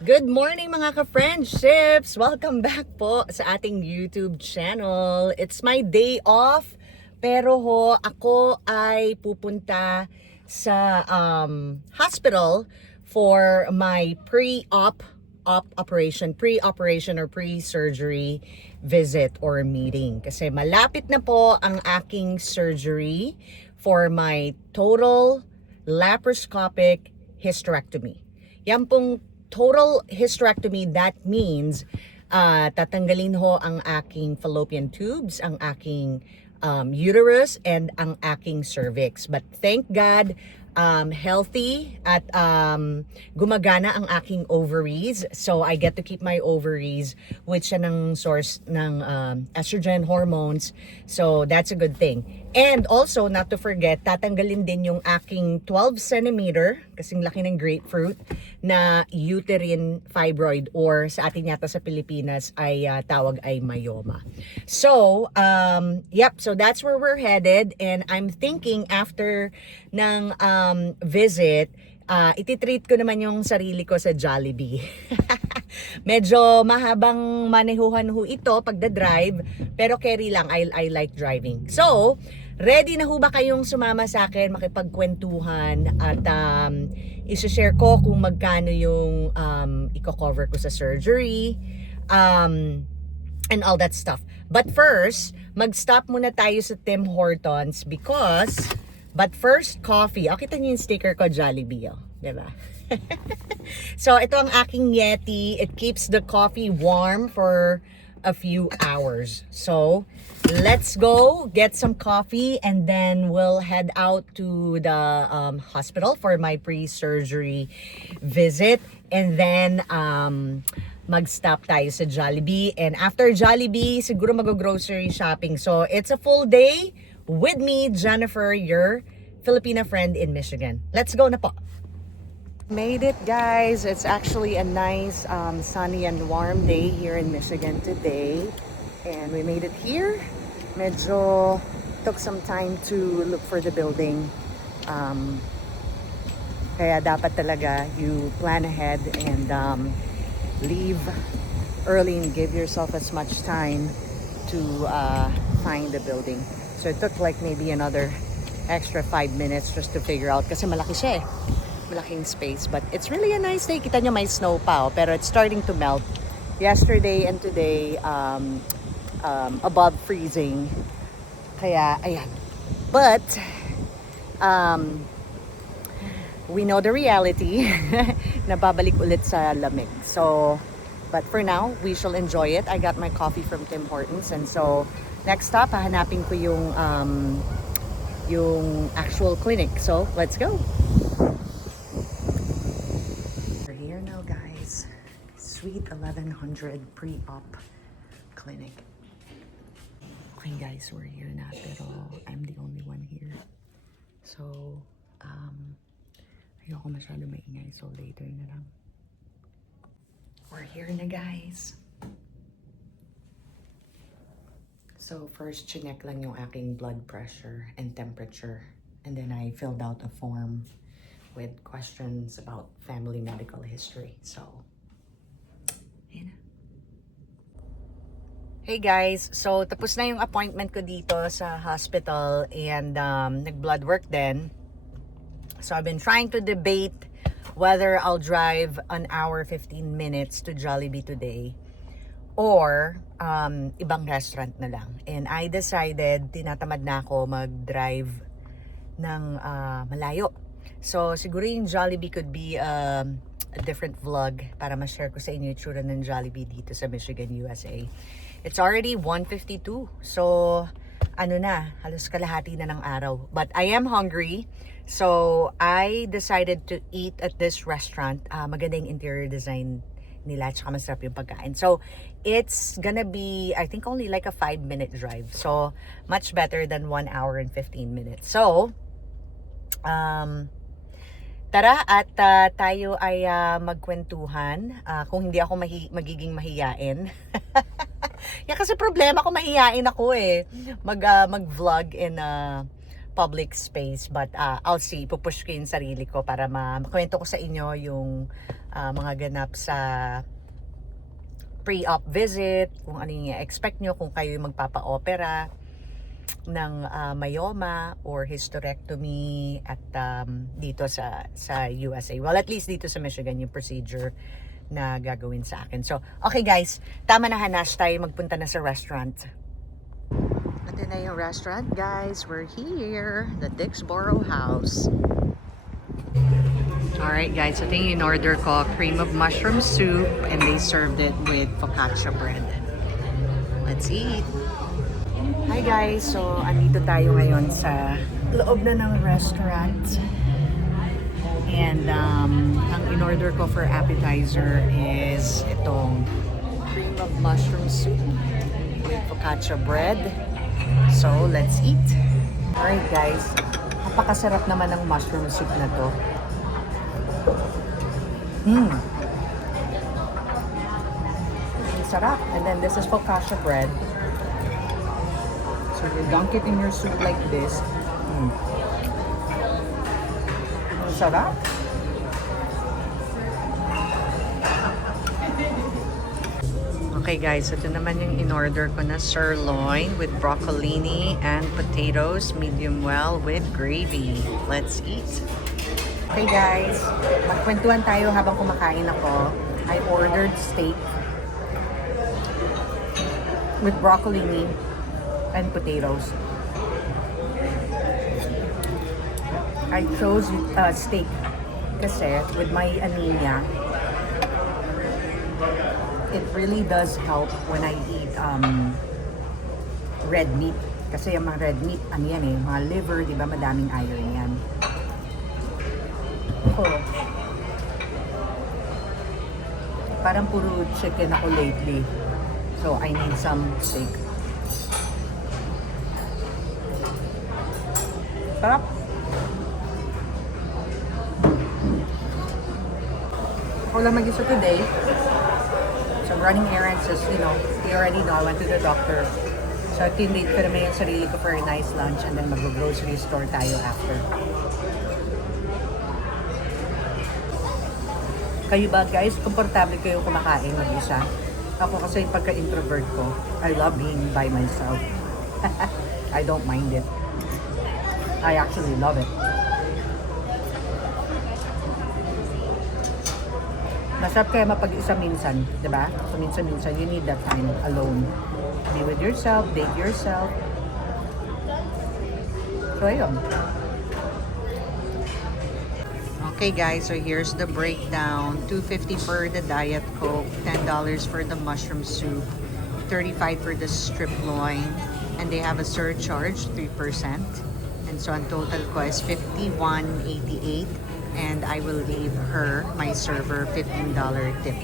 Good morning mga ka-friendships! Welcome back po sa ating YouTube channel. It's my day off, pero ako ay pupunta sa hospital for my pre-operation or pre-surgery visit or meeting. Kasi malapit na po ang aking surgery for my total laparoscopic hysterectomy. Yan pong total hysterectomy, that means tatanggalin ho ang aking fallopian tubes, ang aking uterus, and ang aking cervix. But thank God, healthy at gumagana ang aking ovaries. So I get to keep my ovaries, which yan ang source ng estrogen hormones. So that's a good thing. And also, not to forget, tatanggalin din yung aking 12 centimeter, kasing laki ng grapefruit, na uterine fibroid, or sa atin yata sa Pilipinas ay tawag ay myoma. So, so that's where we're headed, and I'm thinking after ng visit, ititreat ko naman yung sarili ko sa Jollibee. Medyo mahabang manehuhan ho ito pagda-drive, pero carry lang, I like driving. So, ready na ho ba kayong sumama sa akin, makipagkwentuhan, at isi-share ko kung magkano yung i-cover ko sa surgery, and all that stuff. But first, mag-stop muna tayo sa Tim Hortons but first, coffee. Kita niyo yung sticker ko, Jollibee, diba? So, ito ang aking Yeti. It keeps the coffee warm for a few hours. So, let's go get some coffee, and then we'll head out to the hospital for my pre-surgery visit. And then, mag-stop tayo sa Jollibee. And after Jollibee, siguro mag-grocery shopping. So, it's a full day with me, Jennifer, your Filipina friend in Michigan. Let's go na po. Made it, guys. It's actually a nice sunny and warm day here in Michigan today, and we made it here. Medyo took some time to look for the building, kaya dapat talaga you plan ahead and leave early and give yourself as much time to find the building. So it took like maybe another extra 5 minutes just to figure out, kasi malaki siya eh. Malaking space, but it's really a nice day. Kita nyo may snow pa, pero it's starting to melt. Yesterday and today, above freezing. Kaya, ayan. But, we know the reality na babalik ulit sa lamig. So, but for now, we shall enjoy it. I got my coffee from Tim Hortons, and so, next stop, hahanapin ko yung actual clinic. So, let's go. Suite 1100 pre-op clinic. Okay guys, we're here na, pero I'm the only one here. So, ayoko masyado maingay, so later na lang. We're here na, guys. So, first, chinek lang yung aking blood pressure and temperature. And then I filled out a form with questions about family medical history. So, hey guys, so tapos na yung appointment ko dito sa hospital, and nag-blood work din. So I've been trying to debate whether I'll drive an hour 15 minutes to Jollibee today or ibang restaurant na lang. And I decided, tinatamad na ako mag-drive ng malayo. So siguro yung Jollibee could be a different vlog para ma-share ko sa inyo yung tsura ng Jollibee dito sa Michigan, USA. It's already 1:52. So, halos kalahati na ng araw. But I am hungry. So, I decided to eat at this restaurant. Maganda yung interior design nila, tsaka masarap yung pagkain. So, it's gonna be, I think, only like a 5-minute drive. So, much better than 1 hour and 15 minutes. So, tara at tayo ay magkwentuhan. Kung hindi ako magiging mahiyain. Yeah, kasi problema ko, mahihain ako eh. Mag-vlog in public space. But I'll see, pupush ko yung sarili ko para makwento ko sa inyo yung mga ganap sa pre-op visit, kung ano yung expect nyo, kung kayo yung magpapa-opera ng myoma or hysterectomy at dito sa USA. Well, at least dito sa Michigan yung procedure na gagawin sa akin. So, okay guys, tama na, hanas tayo magpunta na sa restaurant. Ito na yung restaurant, guys. We're here, the Dixboro House. Alright guys, ito yung in-order ko, cream of mushroom soup, and they served it with focaccia bread. Let's eat! Hi guys, so andito tayo ngayon sa loob na ng restaurant. And ang in-order ko for appetizer is itong cream of mushroom soup with focaccia bread. So, let's eat! Alright guys, napakasarap naman ng mushroom soup na to. Sarap. And then this is focaccia bread. So you dunk it in your soup like this. Sarap. Okay guys, ito naman yung in-order ko na sirloin with broccolini and potatoes, medium well with gravy. Let's eat. Okay guys, magkwentuhan tayo habang kumakain ako. I ordered steak with broccolini and potatoes. I chose steak kasi with my anemia, it really does help when I eat red meat. Kasi yung mga red meat, ano yan eh, mga liver, di ba, madaming iron yan. Parang puro chicken ako lately. So, I need some steak. Sarap. Ako lang mag-isa today. So, running errands is, you already know, I went to the doctor. So, tinid ko naman yung sarili ko for a nice lunch and then mag-grocery store tayo after. Kayo ba guys, komportable kayo kumakain mag-isa? Ako kasi pagka-introvert ko, I love being by myself. I don't mind it. I actually love it. Masarap kaya mapag-isa minsan, di ba? So minsan-minsan, you need that time alone. Be with yourself, date yourself. So ayun. Okay guys, so here's the breakdown. $2.50 for the Diet Coke, $10 for the mushroom soup, $35 for the strip loin, and they have a surcharge, 3%. And so ang total ko is $51.88, and I will leave her, my server, $15 tip.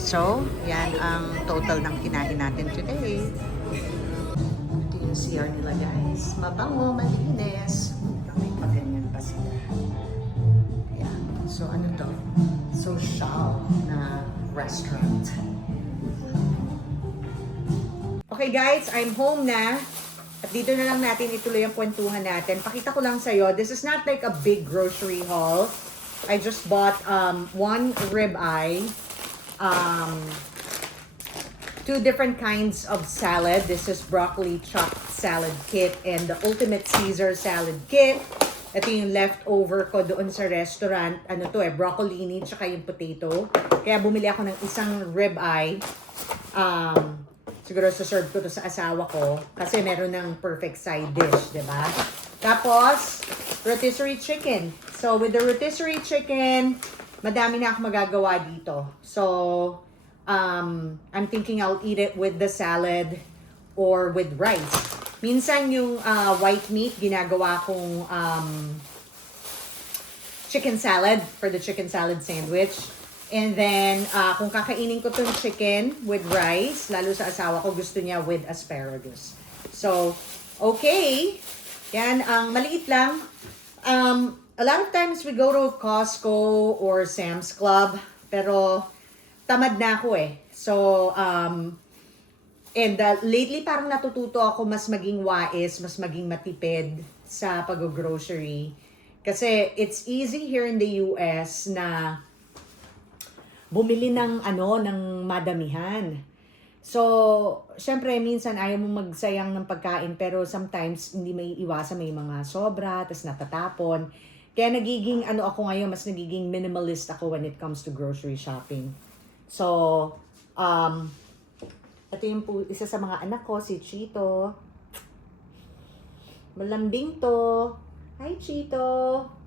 So, yan ang total ng kinain natin today. Ito yung CR nila guys. Mabango, malinis. May paganyan pa sila. So ano to? Social na restaurant. Okay guys, I'm home na. At dito na lang natin ituloy ang kwentuhan natin. Pakita ko lang sa'yo, this is not like a big grocery haul. I just bought one ribeye, 2 different kinds of salad. This is broccoli chopped salad kit and the ultimate Caesar salad kit. Ito yung leftover ko doon sa restaurant. Ano to broccolini tsaka yung potato. Kaya bumili ako ng isang ribeye. Siguro serve ko to sa asawa ko. Kasi meron ng perfect side dish, diba? Tapos, rotisserie chicken. So, with the rotisserie chicken, madami na ako magagawa dito. So, I'm thinking I'll eat it with the salad or with rice. Minsan yung white meat, ginagawa kong chicken salad for the chicken salad sandwich. And then, kung kakainin ko tong chicken with rice, lalo sa asawa ko, gusto niya with asparagus. So, okay. Yan, ang maliit lang. A lot of times we go to Costco or Sam's Club, pero tamad na ako eh. So, and lately parang natututo ako mas maging wais, mas maging matipid sa pag-grocery. Kasi it's easy here in the US na bumili ng ng madamihan. So, syempre minsan ayaw mo magsayang ng pagkain pero sometimes hindi may iwasan may mga sobra tas natatapon. Kaya nagiging ako ngayon, mas nagiging minimalist ako when it comes to grocery shopping. So, um, ito yung isa sa mga anak ko, si Chito. Malambing to. Hi, Chito.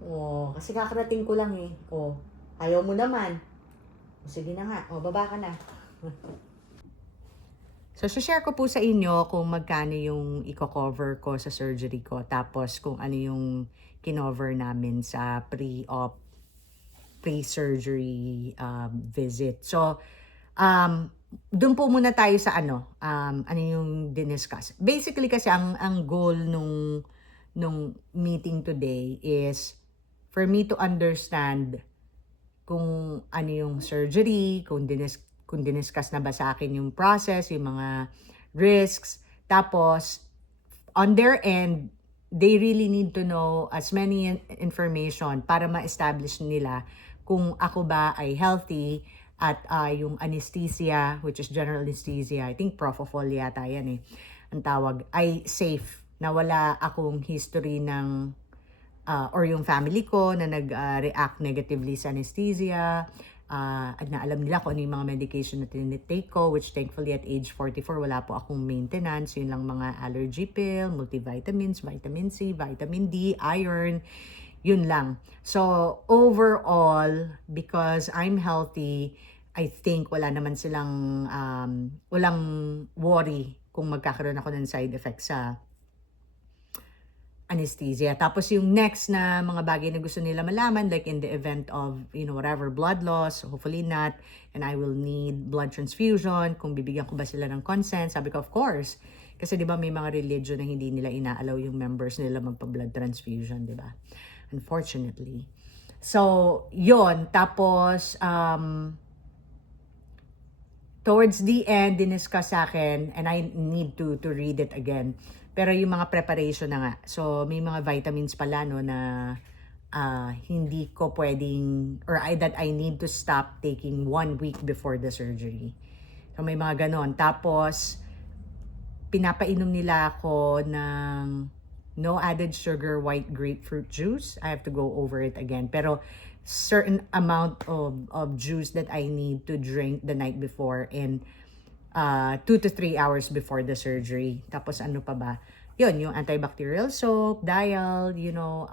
Oh, kasi kakarating ko lang eh. Oh, ayaw mo naman. Sige na nga. Oh, baba ka na. So, share ko po sa inyo kung magkano yung i-cover ko sa surgery ko. Tapos, kung ano yung kinover namin sa pre-op, pre-surgery visit. So, doon po muna tayo sa ano yung diniscuss. Basically kasi ang goal nung meeting today is for me to understand kung ano yung surgery, kung diniscuss na ba sa akin yung process, yung mga risks. Tapos, on their end, they really need to know as many information para ma-establish nila kung ako ba ay healthy at yung anesthesia, which is general anesthesia, I think propofol yata yan ang tawag, ay safe, na wala akong history ng or yung family ko na nag-react negatively sa anesthesia, at na alam nila kung ano yung mga medication na tinitake ko, which thankfully at age 44, wala po akong maintenance. Yun lang mga allergy pill, multivitamins, vitamin C, vitamin D, iron, yun lang. So, overall, because I'm healthy, I think wala naman silang, walang worry kung magkakaroon ako ng side effects sa anesthesia. Tapos yung next na mga bagay na gusto nila malaman, like in the event of, whatever, blood loss, hopefully not, and I will need blood transfusion, kung bibigyan ko ba sila ng consent, sabi ko, of course. Kasi di ba may mga religion na hindi nila inaalaw yung members nila magpa-blood transfusion, di ba? Unfortunately. So, yon. Tapos, towards the end, diniscuss sa akin, and I need to read it again. Pero yung mga preparation na nga. So, may mga vitamins pala, no, na hindi ko pwedeng, or that I need to stop taking 1 week before the surgery. So, may mga ganon. Tapos, pinapainom nila ako ng no added sugar white grapefruit juice. I have to go over it again. Pero, certain amount of juice that I need to drink the night before and 2 to 3 hours before the surgery. Tapos ano pa ba? Yun, yung antibacterial soap, dial, yung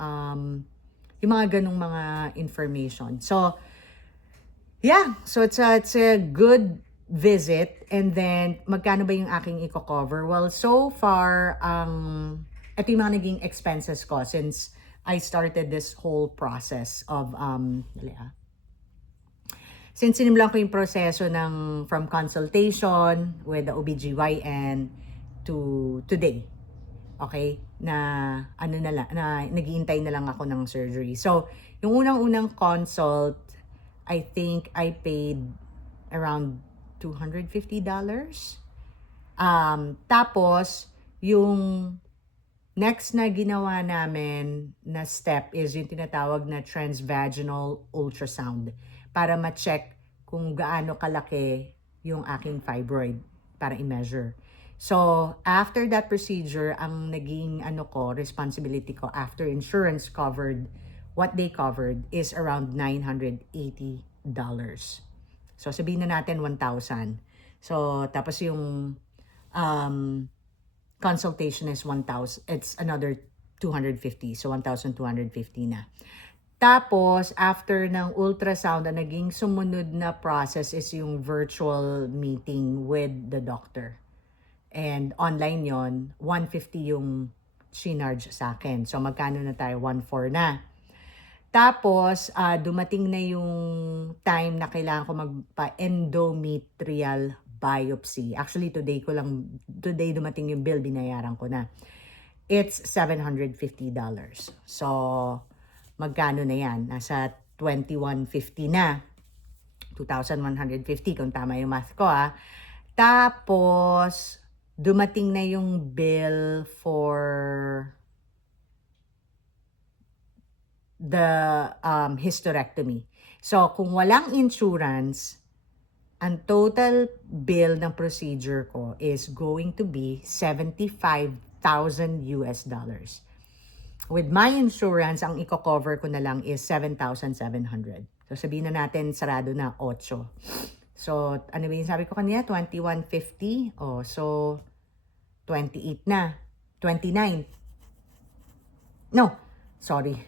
mga ganong mga information. So, yeah. So, it's a good visit. And then, magkano ba yung aking i-cover? Well, so far, ito yung mga naging expenses ko since I started this whole process of, since sinimulan ko yung proseso from consultation with the OBGYN to today. Okay? Na naghihintay na lang ako ng surgery. So, yung unang-unang consult, I think I paid around $250. Tapos, yung next na ginawa namin na step is yung tinatawag na transvaginal ultrasound para ma-check kung gaano kalaki yung aking fibroid para i-measure. So, after that procedure, ang naging responsibility ko after insurance covered, what they covered is around $980. So, sabihin na natin 1,000. So, tapos yung consultation is 1,000. It's another 250. So, 1,250 na. Tapos, after ng ultrasound, ang naging sumunod na process is yung virtual meeting with the doctor. And online yon, 150 yung sinarge sa akin. So, magkano na tayo? 1,400 na. Tapos, dumating na yung time na kailangan ko magpa-endometrial biopsy. Actually, today dumating yung bill, binayaran ko na. It's $750. So, magkano na yan? Nasa 2,150 na. 2,150 kung tama yung math ko Tapos, dumating na yung bill for the hysterectomy. So, kung walang insurance, ang total bill ng procedure ko is going to be $75,000 US dollars. With my insurance, ang i-cover ko na lang is 7,700. So sabihin na natin sarado na 8. So ano ba yung sabi ko kanina? 2150. Oh, so 28 na. 29. No, sorry.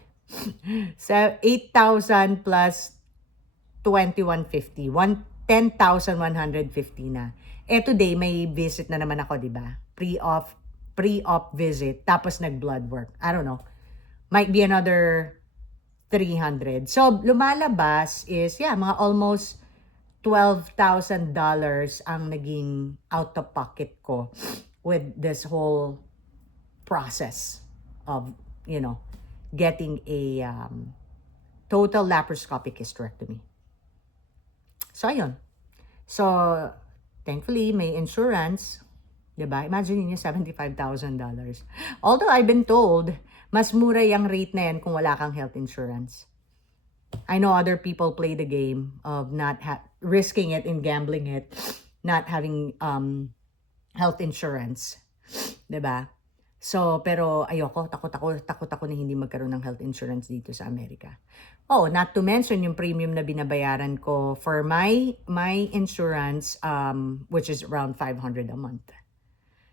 So 8,000 plus 2150. 10,150 na. Today may visit na naman ako, 'di ba? Pre-op visit tapos nag-blood work. I don't know. Might be another 300. So lumalabas is mga almost $12,000 ang naging out of pocket ko with this whole process of, getting a total laparoscopic hysterectomy. So, ayun. So, thankfully, may insurance. Diba? Imagine niyo $75,000. Although, I've been told, mas mura yung rate na yan kung wala kang health insurance. I know other people play the game of not risking it and gambling it, not having health insurance. Diba? So, pero ayoko, takot ako na hindi magkaroon ng health insurance dito sa Amerika. Oh, not to mention yung premium na binabayaran ko for my insurance, which is around $500 a month.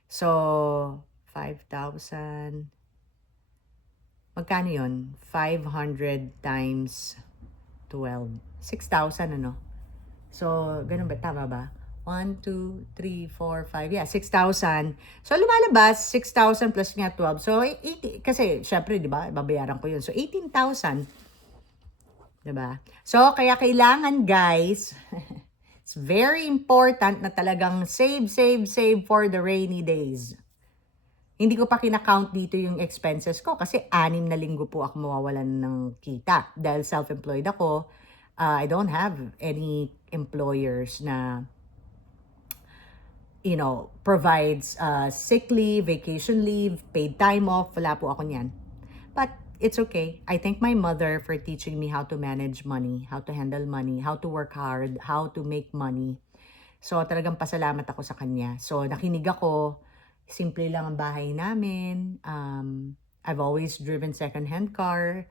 So, 5,000. Magkano yun? 500 times 12. 6,000 ano? So, ganun ba? Tama ba? 1, 2, 3, 4, 5. Yeah, 6,000. So, lumalabas, 6,000 plus nga 12. So, 80, kasi, syempre, di ba, babayaran ko yun. So, 18,000. Diba? So, kaya kailangan, guys, it's very important na talagang save for the rainy days. Hindi ko pa kinakount dito yung expenses ko kasi 6 na linggo po ako mawawalan ng kita. Dahil self-employed ako, I don't have any employers na provides sick leave, vacation leave, paid time off. Wala po ako niyan. But it's okay. I thank my mother for teaching me how to manage money, how to handle money, how to work hard, how to make money. So talagang pasalamat ako sa kanya. So nakinig ako. Simple lang ang bahay namin. I've always driven second-hand car.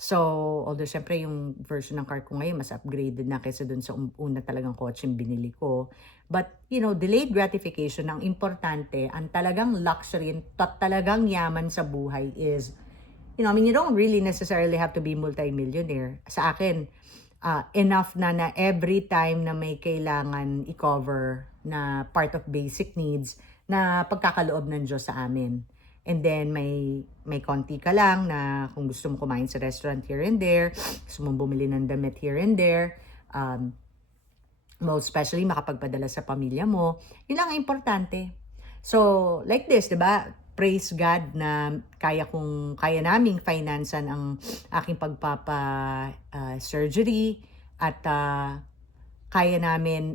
So, although syempre yung version ng car ko ngayon mas upgraded na kaysa dun sa una talagang kotse yung binili ko. But, delayed gratification, ang importante, ang talagang luxury, talagang yaman sa buhay is, you don't really necessarily have to be multi-millionaire. Sa akin, enough na every time na may kailangan i-cover na part of basic needs na pagkakaloob ng Diyos sa amin. And then, may konti ka lang na kung gusto mo kumain sa restaurant here and there, gusto mo bumili ng damit here and there, most especially makapagpadala sa pamilya mo, yun lang ang importante. So, like this, diba? Praise God na kaya naming finansan ang aking surgery at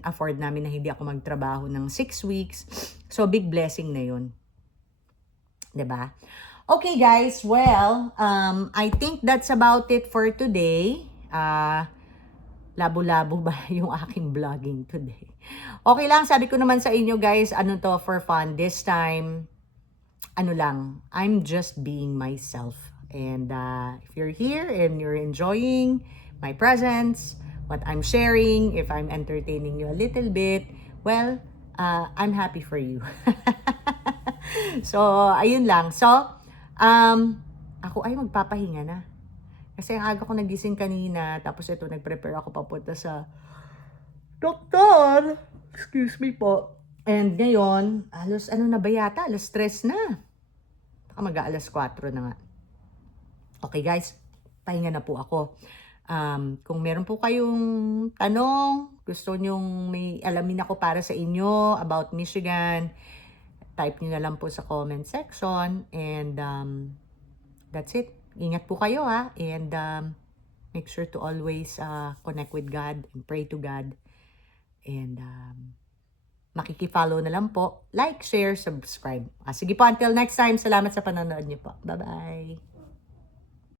afford namin na hindi ako magtrabaho ng 6 weeks. So, big blessing na yun. Diba? Okay, guys. Well, I think that's about it for today. Labo-labo ba yung aking vlogging today? Okay lang, sabi ko naman sa inyo, guys, for fun. This time, I'm just being myself. And if you're here and you're enjoying my presence, what I'm sharing, if I'm entertaining you a little bit, well, I'm happy for you. So, ayun lang. So, ako ay magpapahinga na. Kasi ang aga ko nagising kanina, tapos ito, nag-prepare ako papunta sa doktor. Excuse me po. And ngayon, alas 3 na. Baka mag-aalas 4 na nga. Okay guys, pahinga na po ako. Kung meron po kayong tanong, gusto nyong may alamin ako para sa inyo about Michigan, type nyo na lang po sa comment section. And that's it. Ingat po kayo and make sure to always connect with God and pray to God. And makikifollow na lang po. Like, share, subscribe. Sige po, until next time, salamat sa panonood niyo po. Bye-bye!